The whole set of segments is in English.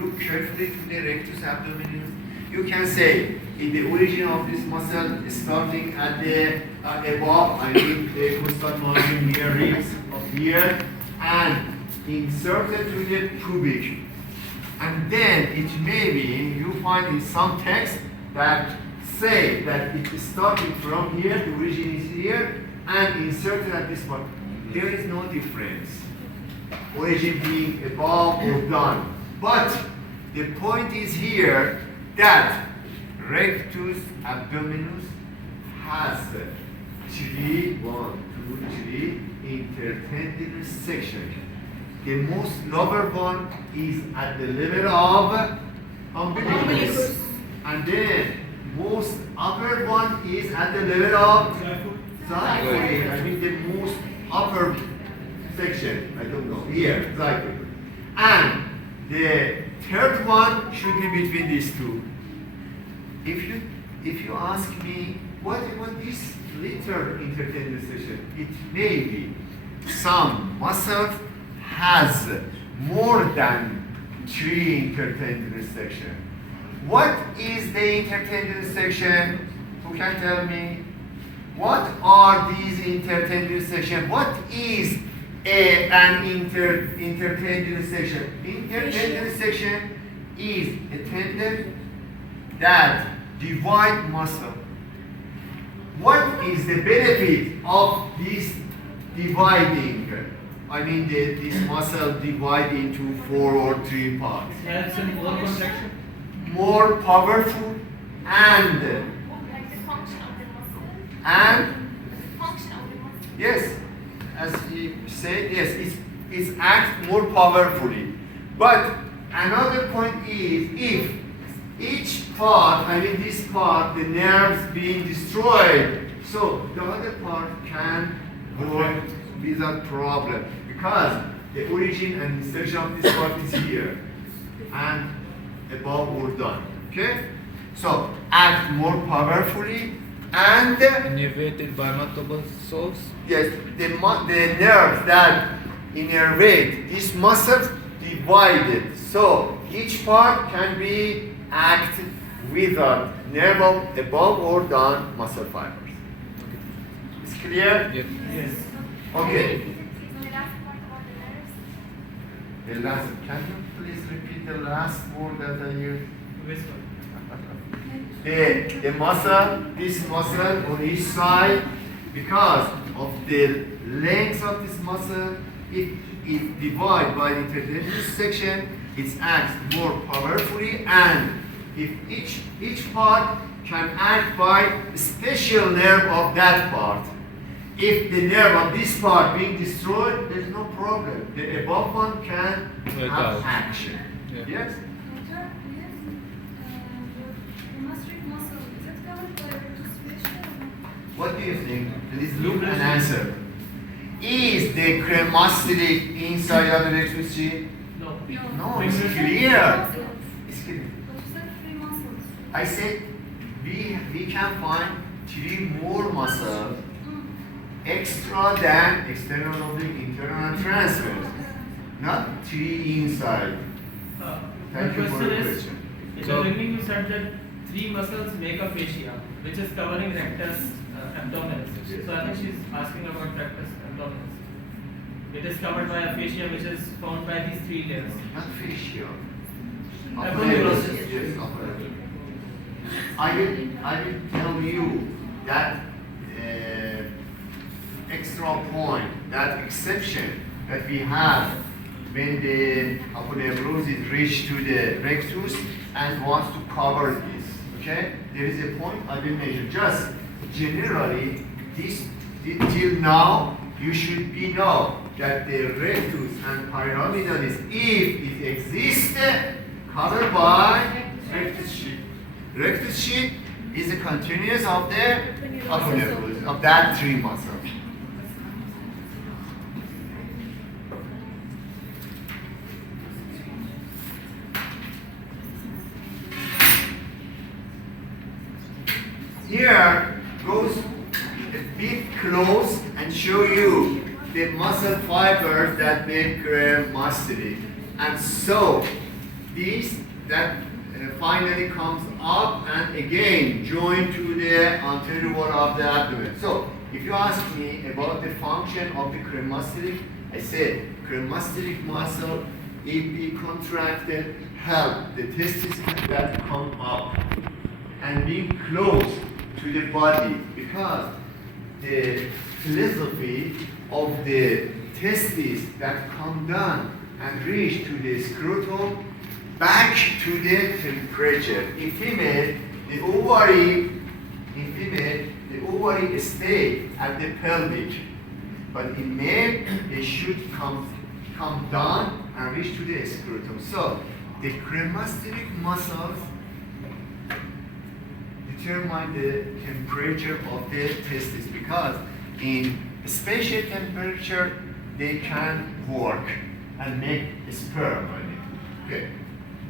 look carefully to the rectus abdominis. You can say in the origin of this muscle starting at the above, I mean the costal margin near ribs of here, and inserted to the pubic. And then it may be you find in some text that say that it is starting from here, the origin is here, and inserted at this point. There is no difference. Origin being above or down. But the point is here that rectus abdominis has three intertendinous section. The most lower one is at the level of umbilicus. And then most upper one is at the level of xiphoid. I mean the most upper section, I don't know, here, xiphoid. And the third one should be between these two. If you ask me, what about this little intertendinous section? It may be some muscles has more than 3 intertendinous section. What is the intertendinous section? Who can tell me? What are these intertendinous section? What is an intertendinous section? Intertendinous section is a tendon that divide muscle. What is the benefit of this dividing? I mean this muscle divide into 4 or 3 parts. Helps in more contraction. More powerful and yes, as he said, yes, it's act more powerfully. But another point is if each part, I mean this part, the nerves being destroyed, so the other part can work without problem because the origin and insertion of this part is here and above or down. Okay? So act more powerfully and Innervated by multiple source. yes, the nerves that innervate these muscles divided. So each part can be act without nerve above or down muscle fibers. It's clear? Yep. Yes. Okay. The last, can you please repeat the last word that I used? Whisper. The muscle, this muscle on each side, because of the length of this muscle, if it divides by the intertendinous section, it acts more powerfully, and if each part can act by special nerve of that part. If the nerve of this part being destroyed, there's no problem. The above one can have action. Yeah. Yes? What do you think? Please look and answer. Is the cremasteric inside of the rectus sheath? No. No, it's clear. It's clear. I said we can find 3 more muscles extra than external oblique, internal and transverse. Not 3 inside. Thank you for the question. In the beginning you said that 3 muscles make a fascia, which is covering rectus abdominis. Yes. So I think she's asking about rectus abdominis. It is covered by a fascia which is formed by these 3 layers. Not fascia. Aponeurosis. Yes, aponeurosis. I will tell you that extra point, that exception that we have when the aponeurosis reach to the rectus and wants to cover this. Okay? There is a point I will mention. Just generally, this till now, you should be know that the rectus and pyramidalis, if it exists, covered by rectus sheath. Rectus sheath is a continuous of the aponeurosis, of that 3 muscles. Here goes a bit close and show you the muscle fibers that make muscular. And so this that finally comes up and again join to the anterior wall of the abdomen. So if you ask me about the function of the cremasteric, I said cremasteric muscle, if we contracted, help the testes that come up and be close to the body, because the philosophy of the testes that come down and reach to the scrotum back to the temperature. In female, the ovary stay at the pelvic, but in male, they should come down and reach to the scrotum. So the cremasteric muscles determine the temperature of the testes, because in special temperature they can work and make sperm. Okay.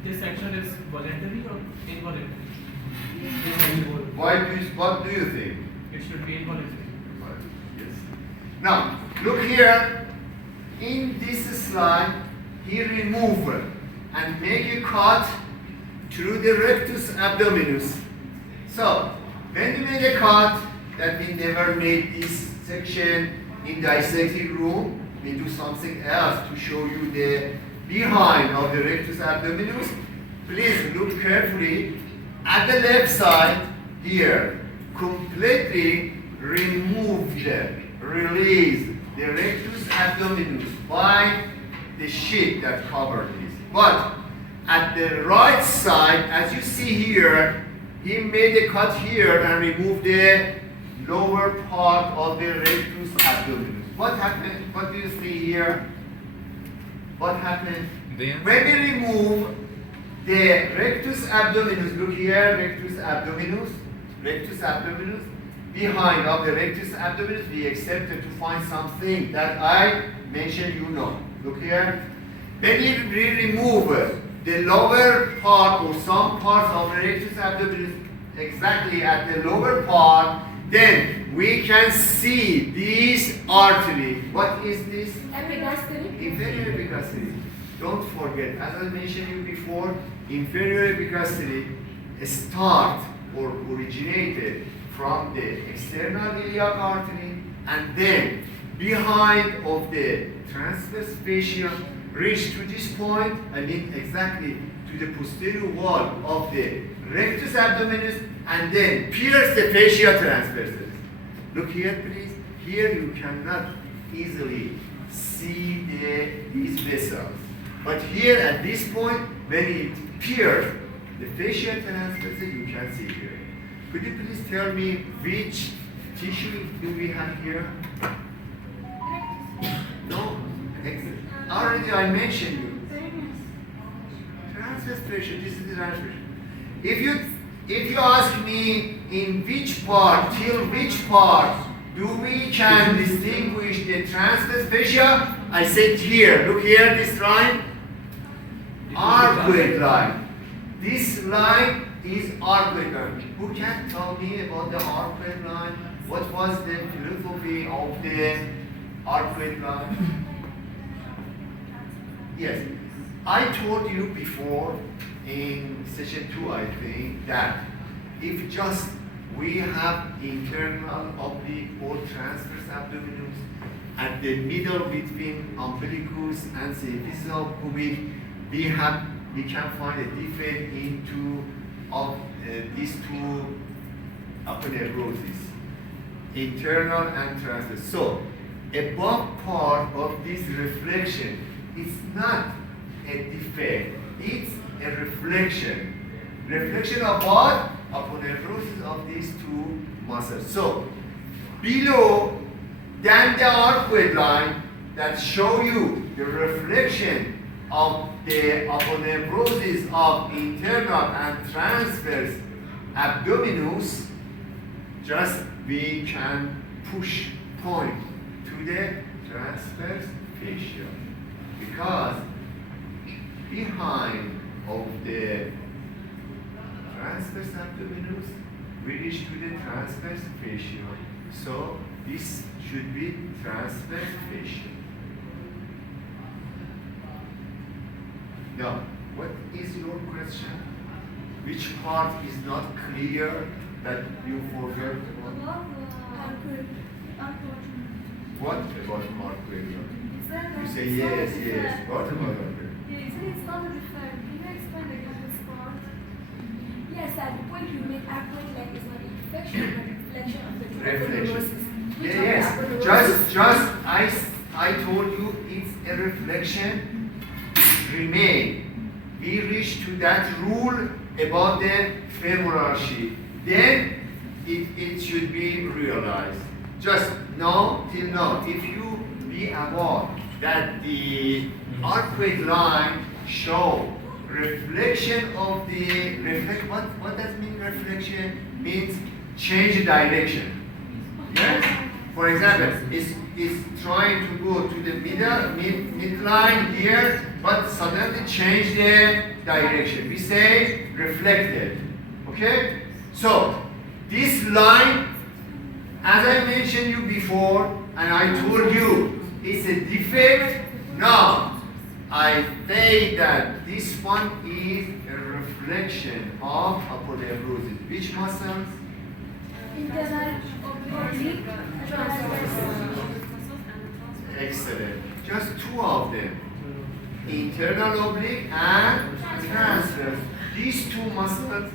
This action is voluntary or involuntary? What do you think? It should be involuntary. Yes. Now look here. In this slide, he remove and make a cut through the rectus abdominis. So when we made a cut, that we never made this section in dissecting room, we do something else to show you the behind of the rectus abdominis. Please look carefully at the left side here. Completely release the rectus abdominis by the sheet that covered this. But at the right side, as you see here, he made a cut here and removed the lower part of the rectus abdominis. What happened? What do you see here? What happened? Then? When we remove the rectus abdominis, look here, rectus abdominis, behind of the rectus abdominis, we accepted to find something that I mentioned, you know. Look here. When we remove the lower part or some parts of the rectus abdominis exactly at the lower part, then we can see this artery. What is this? Inferior epigastric. Don't forget, as I mentioned you before, inferior epigastric start or originated from the external iliac artery, and then behind of the transverse fascia reach to this point, I mean exactly to the posterior wall of the rectus abdominis, and then pierce the fascia transversus. Look here, please. Here you cannot easily see these vessels. But here at this point, when it pierces the fascia transversus, you can see here. Could you please tell me which tissue do we have here? No? Already I mentioned you. Transverse fascia, this is the transverse. If you ask me in which part, till which part do we can distinguish the transverse fascia, I said here. Look here, this line. Arcuate line. This line is arcuate line. Who can tell me about the arcuate line? What was the philosophy of the arcuate line? Yes, I told you before in session 2, I think, that if just we have internal oblique or transverse abdominis at the middle between umbilicus and symphysis pubic, we can find a defect into of these two aponeuroses, internal and transverse. So above part of this reflection, it's not a defect, it's a reflection. Reflection of what? Aponeurosis of these two muscles. So below than the arcuate line that show you the reflection of the aponeurosis of internal and transverse abdominis, just we can push point to the transverse fascia, because behind of the transverse abdominis we reach to the transverse fascia. So this should be transverse fascia. Now, what is your question? Which part is not clear that you forget about? What about arcuate line? You say yes, yes. What about arcuate? It's not a reflection. Can you explain again this part? Yes, at the point you made arcuate line is not a reflection, but a reflection of the Reflection. Which Yeah, of yes. the aponeurosis? I told you it's a reflection. Remain. We reach to that rule about the femoral sheath. Then it should be realized. Just now, till now, if you be aware that the arcuate line show reflection of the what does mean reflection? Means change direction. Yes? For example, it's trying to go to the midline here, but suddenly change the direction. We say reflected. Okay? So this line, as I mentioned you before, and I told you, it's a defect. Now, I say that this one is a reflection of aponeurosis. Which muscles? Internal oblique transverse. Excellent. Just two of them. Internal oblique and transverse. These two muscles,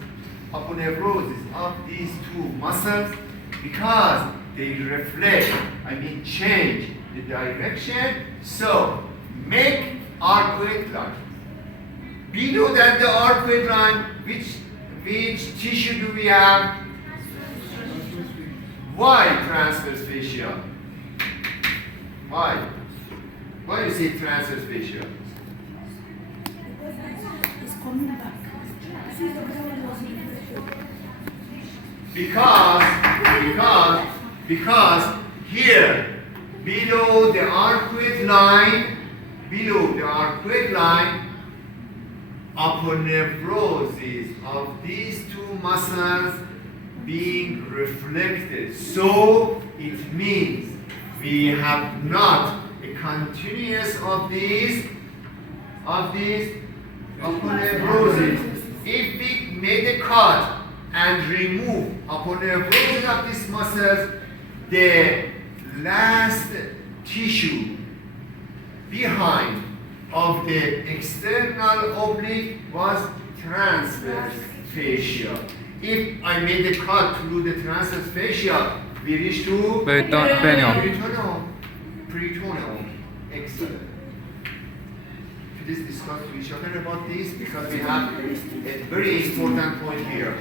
aponeurosis of these two muscles, because they reflect, change the direction, so make arcuate line. Below that the arcuate line, which tissue do we have? Why transverse fascia? Why? Why you say transverse fascia? It's coming back. Because here below the arcuate line, aponeurosis of these two muscles being reflected. So it means we have not a continuous of these aponeurosis. If we made a cut and remove aponeurosis of these muscles, the last tissue behind of the external oblique was transverse fascia. If I made a cut through the transverse fascia, we reach to Peritoneum. peritoneum. Excellent. Please discuss to each other about this because we have a very important point here.